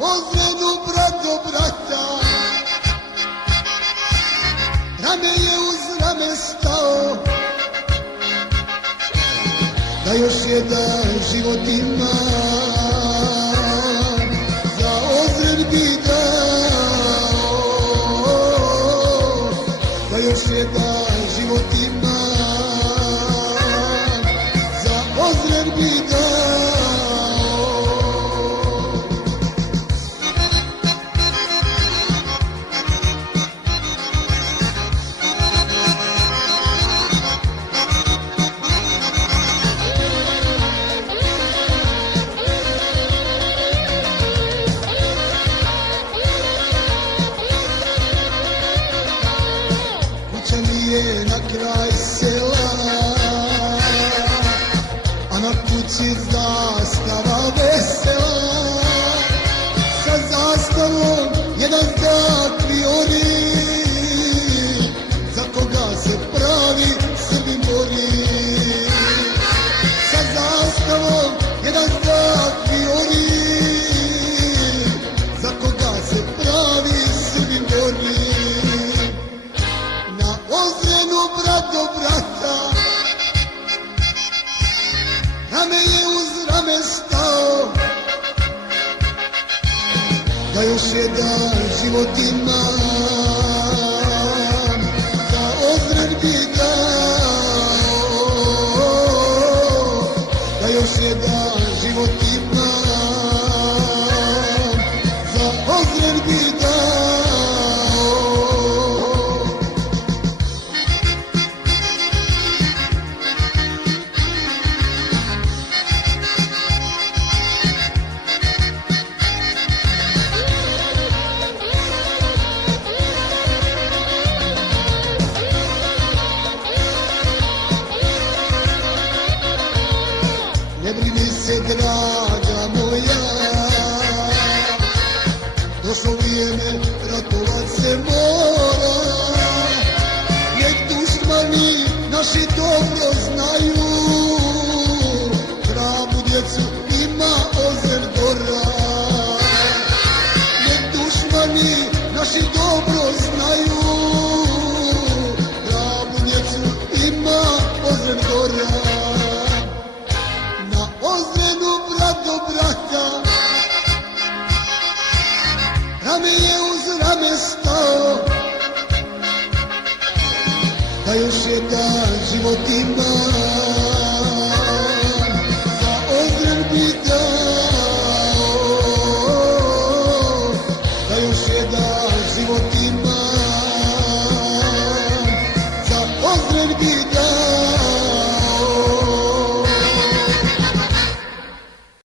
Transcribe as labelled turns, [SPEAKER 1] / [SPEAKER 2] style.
[SPEAKER 1] Ozrenu brato brata Rame je uz da još jedan život ima. Za ozren dao da još jedan život ima. Za ozren dao na kući zastava vesela. Sa zastavom jedan znak viori uz rame stao Da još jedan život imam Da ozren bi dao. Da još jedan život imam draga moja Došlo vrijeme, ratovat se mora. Nek dušmani naši dobro znaju. Hrabu djecu ima Vai eu chegar de Motimar